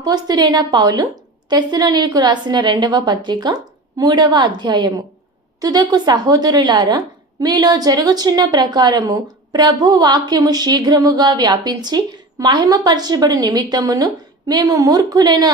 అపోస్తులైన పౌలు తెస్సలోనికీయులకు రాసిన 2వ పత్రిక 3వ అధ్యాయము. తుదకు సహోదరులారా, మీలో జరుగుచున్న ప్రకారము ప్రభు వాక్యము శీఘ్రముగా వ్యాపించి మహిమపరచబడు నిమిత్తమును మేము మూర్ఖులైన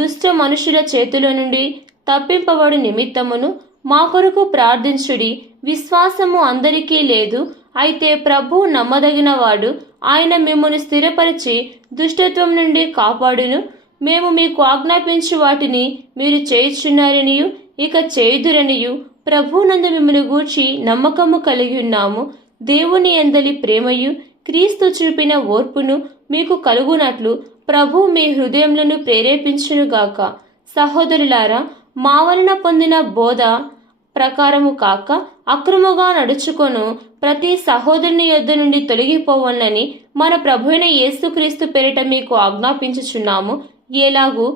దుష్ట మనుషుల చేతుల నుండి తప్పింపబడు నిమిత్తమును మా కొరకు ప్రార్థించుడి. విశ్వాసము అందరికీ లేదు, అయితే ప్రభు నమ్మదగినవాడు, ఆయన మిమ్మల్ని స్థిరపరిచి దుష్టత్వం నుండి కాపాడును. మేము మీకు ఆజ్ఞాపించు వాటిని మీరు చేయుచున్నారనియు ఇక చేయుదురనియు ప్రభువునందు మిమ్మల్ని గూర్చి నమ్మకము కలిగి ఉన్నాము. దేవుని యందలి ప్రేమయు క్రీస్తు చూపిన ఓర్పును మీకు కలుగునట్లు ప్రభు మీ హృదయములను ప్రేరేపించునుగాక. సహోదరులారా, మా వలన పొందిన బోధ ప్రకారము కాక అక్రముగా నడుచుకొను ప్రతి సహోదరుని యొద్ద నుండి తొలగిపోవాలని మన ప్రభువైన యేసుక్రీస్తు పేరిట మీకు ఆజ్ఞాపించుచున్నాము. ఎలాగూ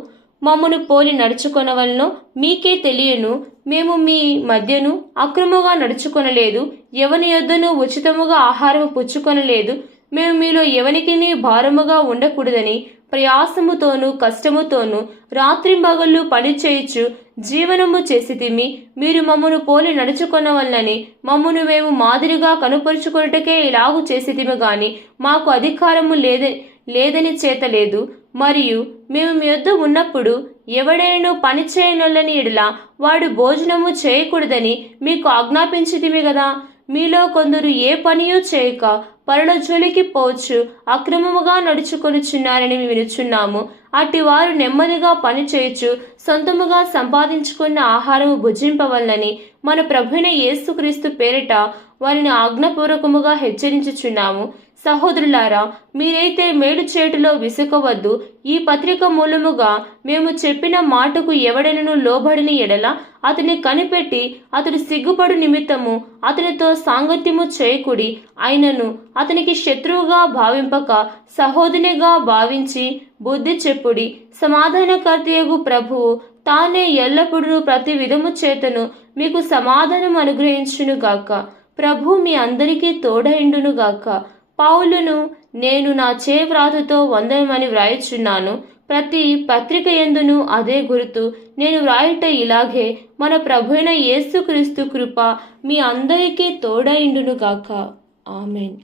మమ్మను పోలి నడుచుకొనవలనో మీకే తెలియను. మేము మీ మధ్యను అక్రముగా నడుచుకొనలేదు, ఎవని యొద్దను ఉచితముగా ఆహారము పుచ్చుకొనలేదు. మేము మీలో ఎవనికి భారముగా ఉండకూడదని ప్రయాసముతోనూ కష్టముతోనూ రాత్రింబగళ్ళు పనిచేయచ్చు జీవనము చేసితిమి. మీరు మమ్మను పోలి నడుచుకొనవలనని మమ్మను మేము మాదిరిగా కనుపరుచుకొనుటకే ఇలాగు చేసితిమి గాని మాకు అధికారము లేదని చేతలేదు. మరియు మేము మీ యొద్ద ఉన్నప్పుడు ఎవడైనా పని చేయనొల్లని ఎడల వాడు భోజనము చేయకూడదని మీకు ఆజ్ఞాపించితిమి కదా. మీలో కొందరు ఏ పనియూ చేయక పరుల జోలికి పోవచ్చు అక్రమముగా నడుచుకొనుచున్నారని వినుచున్నాము. అట్టి వారు నెమ్మదిగా పని చేయొచ్చు సొంతముగా సంపాదించుకున్న ఆహారము భుజింపవలనని మన ప్రభువైన యేసుక్రీస్తు పేరిట వారిని ఆజ్ఞాపూర్వకముగా హెచ్చరించుచున్నాము. సహోదరులారా, మీరైతే మేలు చేటులో విసుకవద్దు. ఈ పత్రిక మూలముగా మేము చెప్పిన మాటకు ఎవడైనను లోబడిని ఎడల అతని కనిపెట్టి అతడు సిగ్గుపడు నిమిత్తము అతనితో సాంగత్యము చేయకుడి. అయినను అతనికి శత్రువుగా భావింపక సహోదరునిగా భావించి బుద్ధి చెప్పుడి. సమాధానకర్తయగు ప్రభువు తానే ఎల్లప్పుడూ ప్రతి విధము చేతను మీకు సమాధానం అనుగ్రహించునుగాక. ప్రభు మీ అందరికీ తోడైండునుగాక. పౌలును నేను నా వ్రాతతో వందనమని వ్రాయుచున్నాను. ప్రతి పత్రిక యందును అదే గుర్తు. నేను వ్రాయుట ఇలాగే. మన ప్రభువైన యేసుక్రీస్తు కృప మీ అందరికీ తోడైండునుగాక. ఆమెన్.